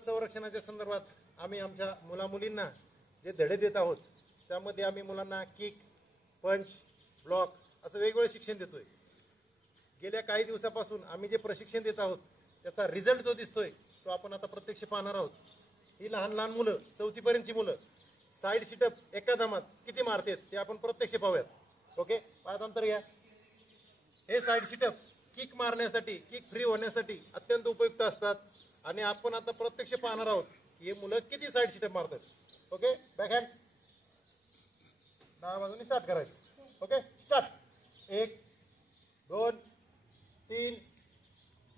स्वसंरक्षणाच्या संदर्भात आम्ही आमच्या मुलामुलींना जे धडे देत आहोत त्यामध्ये आम्ही मुलांना किक, पंच, ब्लॉक असं वेगवेगळे शिक्षण देतोय। गेल्या काही दिवसापासून आम्ही जे प्रशिक्षण देत आहोत त्याचा रिझल्ट जो दिसतोय तो आपण आता प्रत्यक्ष पाहणार आहोत। ही लहान लहान मुलं 4थी पर्यंतची मुलं साइड सिटअप एका दमात किती मारतात ते आपण प्रत्यक्ष पाहूयात। ओके, पाच अंतर घ्या। हे साइड सिटअप किक मारण्यासाठी, किक फ्री होण्यासाठी अत्यंत उपयुक्त असतात आणि आपण आता प्रत्यक्ष पाहणार आहोत की हे मुलं किती साइड सिटअप मारतात। ओके, बॅक हँड डाव्या बाजूने स्टार्ट करायचं। Okay, start. 1 2 3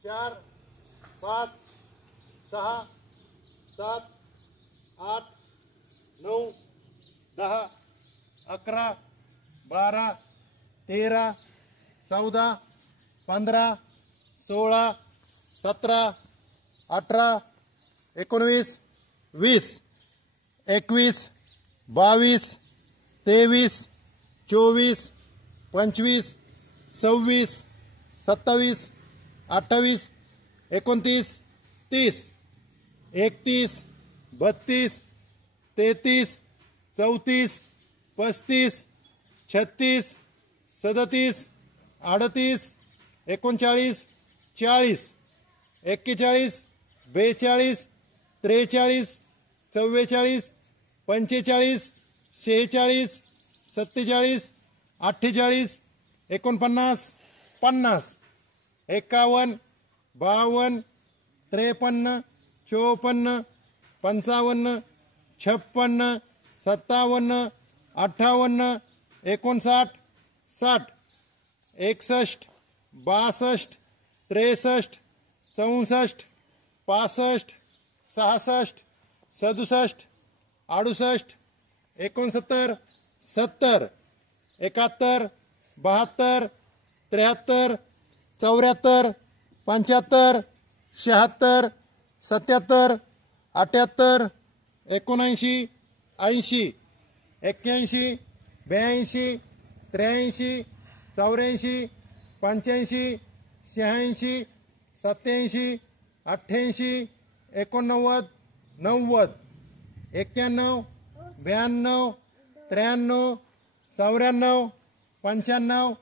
4 5 6 7 8 9 10 11 12 13 14 15 16 17 18 19 20 21 22 23 24 25 26 27 28 29 30 31 32 33 34 35 36 37 38 39 40 41 42 43 44 45 46 47 48 49 50 51 52 53 54 55 56 57 58 59 60 61 62 63 64 65 66 67 68 69 70 71 72 73 74 75 76 77 78 79 80 81 82 83 84 85 86 87 88 89 90 91 92 93 94 95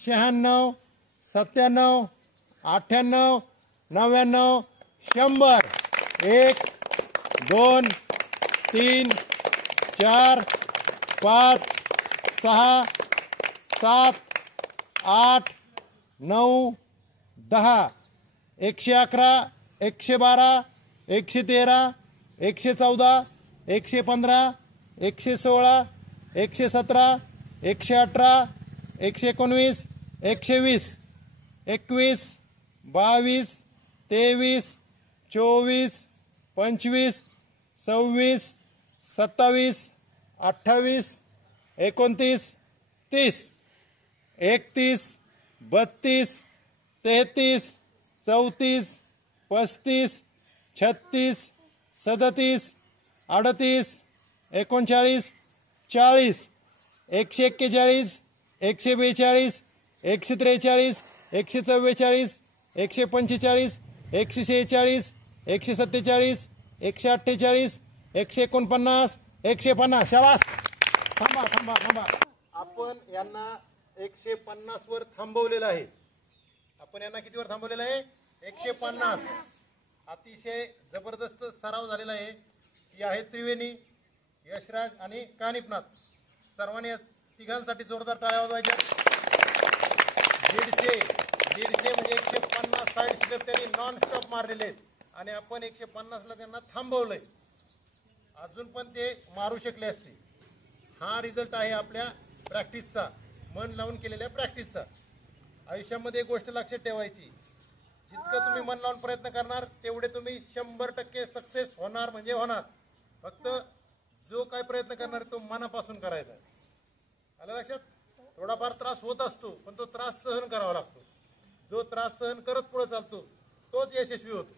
96 97 98 99 100 1 2 3 4 5 6 7 8 9 10 111 112 113 114 115 116 117 118 119 120 21 22 23 24 25 26 27 28 29 30 31 32 33 34 35 36 37 38 39 40 141 142 143 144 145 146 147 148 149 150 शाबास। थांबा थांबा थांबा, आपण यांना 150 वर थांबवलेलं आहे। आपण यांना कितीवर थांबवलेलं आहे? 150। अतिशय जबरदस्त सराव झालेला आहे। ही आहे त्रिवेणी, यशराज आणि कानिपनाथ। सर्वांनी तिघांसाठी जोरदार टाळ्या वाजवायच्या। 150 म्हणजे 150 साइड स्टेप त्यांनी नॉन स्टॉप मारलेले आहेत आणि आपण 150 ला त्यांना थांबवलंय। अजून पण ते मारू शकले असते। हा रिझल्ट आहे आपल्या प्रॅक्टिसचा, मन लावून केलेल्या प्रॅक्टिसचा। आयुष्यामध्ये एक गोष्ट लक्षात ठेवायची, जितकं तुम्ही मन लावून प्रयत्न करणार तेवढे तुम्ही 100% सक्सेस होणार म्हणजे होणार। फक्त जो काय प्रयत्न करणार तो मनापासून करायचा। आलं लक्षात? थोडाफार त्रास होत असतो पण तो त्रास सहन करावा लागतो। जो त्रास सहन करत पुढे चालतो तोच यशस्वी होतो।